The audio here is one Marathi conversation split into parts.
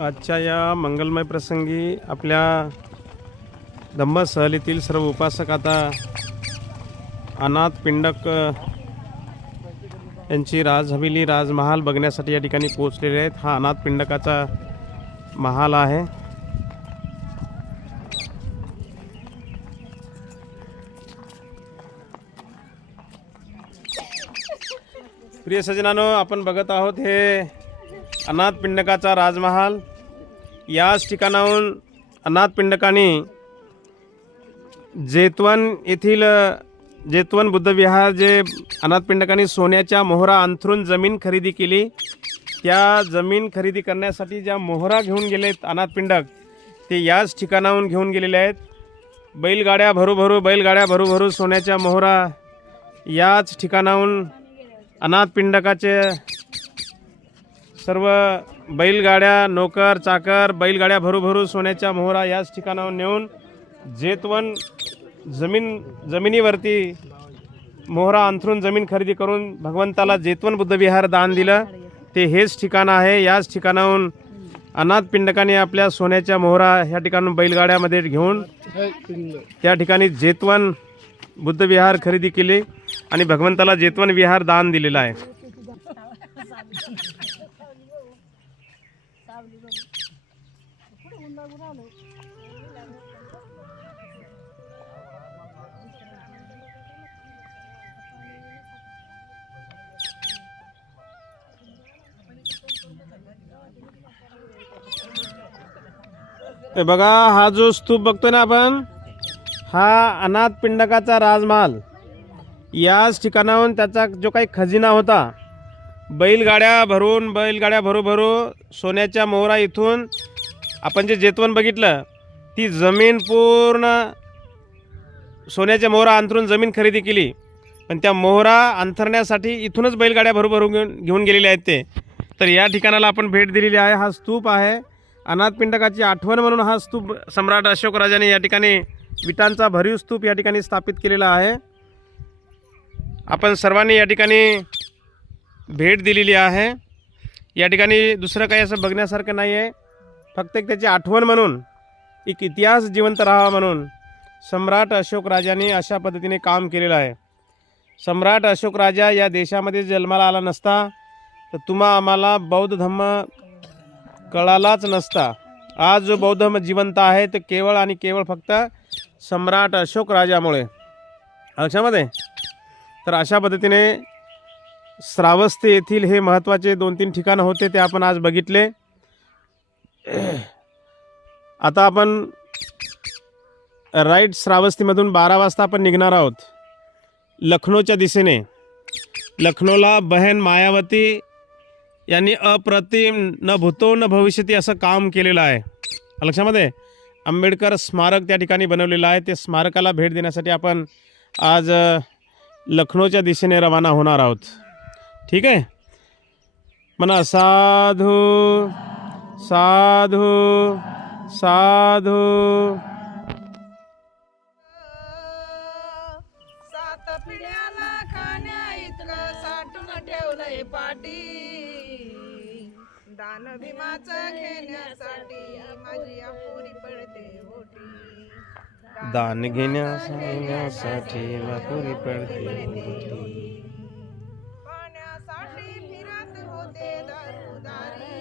आजच्या या मंगलमय प्रसंगी आपल्या धम्म सहलीतील सर्व उपासक आता अनाथ पिंडक यांची राजहवेली राजमहाल बघण्यासाठी या ठिकाणी पोहोचलेले आहेत। हा अनाथ पिंडकाचा महाल आहे। प्रिय सज्जनांनो, आपण बघत आहोत हे अनाथ पिंडकाचा राजमहाल। याच ठिकाणाहून अनाथ पिंडकांनी जेतवन येथील जेतवन बुद्ध विहार जे अनाथ पिंडकांनी सोन्याच्या मोहरा अंथरून जमीन खरेदी केली, त्या जमीन खरेदी करण्यासाठी ज्या मोहरा घेऊन गेलेत अनाथ पिंडक, ते याच ठिकाणाहून घेऊन गेलेले आहेत। बैलगाड्या भरू सोन्याच्या मोहरा याच ठिकाणाहून अनाथ पिंडकाचे सर्व बैलगाड्या, नोकर चाकर बैलगाड्या भरू सोन्याच्या मोहरा याच ठिकाणाहून नेऊन जेतवन जमिनीवरती मोहरा अंथरून जमीन खरेदी करून भगवंताला जेतवन बुद्ध विहार दान दिलं। ते हेच ठिकाण आहे। याच ठिकाणाहून अनाथ पिंडकाने आपल्या सोन्याच्या मोहरा ह्या ठिकाणून बैलगाड्यामध्ये घेऊन त्या ठिकाणी जेतवन बुद्ध विहार खरेदी केले आणि भगवंताला जेतवन विहार दान दिलेला आहे। हे बघा, हा जो स्तूप बघतोय ना आपण, हा अनाथ पिंडकाचा राजमहाल। याच ठिकाणाहून त्याचा जो काही खजिना होता, बैलगाड्या भरू सोन्याच्या मोहरा इथून आपण जे जेतवन बघितलं, ती जमीन पूर्ण सोन्याच्या मोहरा अंथरून जमीन खरेदी केली। पण त्या मोहरा अंथरण्यासाठी इथूनच बैलगाड्या भरू घेऊन गेलेले आहेत ते। तर या ठिकाणाला आपण भेट दिलेली आहे। हा स्तूप आहे। अनाथ पिंडकाची आठवण म्हणून हा स्तूप सम्राट अशोक राजाने या ठिकाणी विटांचा भरीव स्तूप या ठिकाणी स्थापित केलेला आहे। आपण सर्वांनी या ठिकाणी भेट दिलेली आहे। या ठिकाणी दुसरं काही असं बघण्यासारखं नाही आहे, फक्त एक त्याची आठवण म्हणून, एक इतिहास जिवंत राहावा म्हणून सम्राट अशोक राजाने अशा पद्धतीने काम केलेलं आहे। सम्राट अशोक राजा या देशामध्ये जन्माला आला नसता तर तुम्हा आम्हाला बौद्ध धम्म कळालाच नसता। आज जो बौद्ध धर्म जिवंत आहे ते केवळ आणि केवळ फक्त सम्राट अशोक राजामुळे, लक्षामध्ये। तर अशा पद्धतीने श्रावस्ती येथील हे महत्त्वाचे 2-3 ठिकाणं होते, ते आपण आज बघितले। आता आपण राईट श्रावस्तीमधून 12 वाजता आपण निघणार आहोत लखनौच्या दिशेने। लखनौला बहन मायावती यांनी अप्रतिम न भूतो न भविष्यती असं काम केलेलं आहे, लक्षामध्ये। आंबेडकर स्मारक त्या ठिकाणी बनवलेलं आहे। ते स्मारकाला भेट देण्यासाठी आपण आज लखनौच्या दिशेने रवाना होणार आहोत, ठीक आहे। म्हणा साधू साधू साधू। सात पिढ्याला खाण्या इतकं साठून ठेवलंय पाटी, दान भीमाचं घेण्यासाठी माझी अपुरी पडते ओटी, दान घेण्यासाठी अपुरी पडते ओटी। पाण्यासाठी फिरत होते दारुदारी,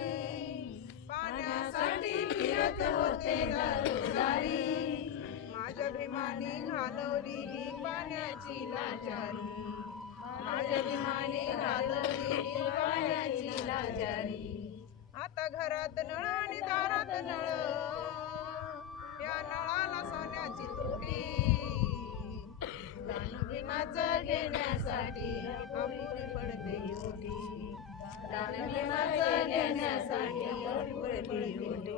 पाण्यासाठी फिरत होते दारुदारी, माझ्या भीमाने घालवली ही पाण्याची लाचारी, माझ्या भीमाने घालवली ही पाण्याची लाचारी। आता घरात नळ आणि दारात नळ, या नळाला सोन्याची तुटी, दान भीमाचं घेण्यासाठी अपुरी पडते ओटी, दान भीमाचं घेण्यासाठी अपुरी पडते ओटी।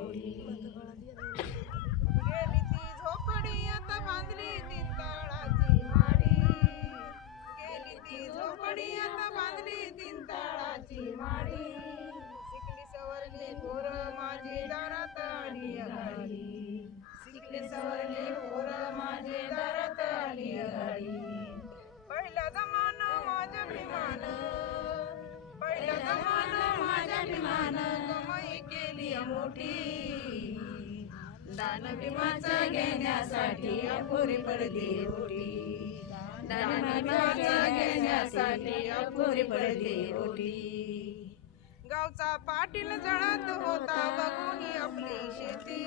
गेली ती झोपडी आता बांधली 3 ताळाची माडी, गेली ती झोपडी आता बांधली 3 ताळाची माडी, शिकली सवरली पोरं माझी दारात आली घरी, शिकली सवरली पोरं माझी दारात आली घरी। पहिला जमाना माझ्या भीमानं, पहिला जमाना माझ्या मोठी दान भीमाचं घेण्यासाठी अपुरी पडली ओटी दान भीमाचं घेण्यासाठी अपुरी पडली ओटी गावचा पाटील जळत होता बघून आपली शेती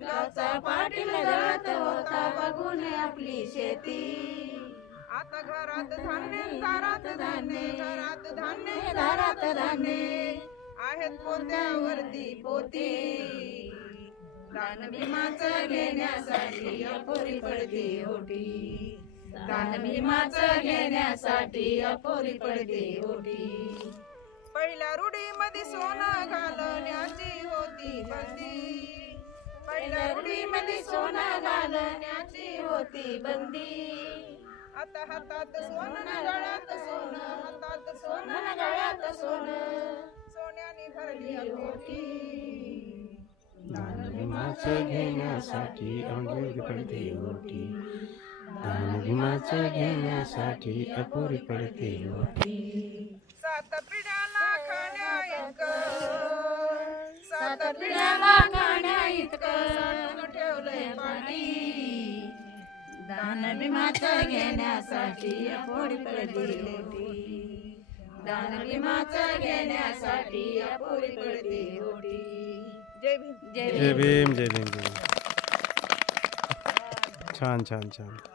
गावचा पाटील जळत होता बघून आपली शेती आता घरात धान्य दारात धान्य घरात धान्य दारात धान्य आहेत पोत्यावरती पोती दान भीमाचं घेण्यासाठी अपुरी पडली ओटी दान भीमाचं घेण्यासाठी अपुरी पडली ओटी पहिल्या रूढीमध्ये सोनं घालण्याची होती बंदी पहिल्या रूढीमध्ये सोनं घालण्याची होती बंदी आता हातात सोनं गळ्यात सोनं हातात सोनं गळ्यात सोनं सोन्याने भरली ओटी दान भीमाचं घेण्यासाठी अपुरी पडते ओटी दान भीमाचं घेण्यासाठी अपुरी पडते ओटी सात पिढ्याला खाण्या इतकं सात पिढ्याला खाण्या इतकं साठवून ठेवलंय पाणी दान भीमाचं घेण्यासाठी अपुरी पडली ओटी दान भीमाचं घेण्यासाठी अपुरी पडली ओटी जय भीम जय भीम जय भीम जय भीम छान छान छान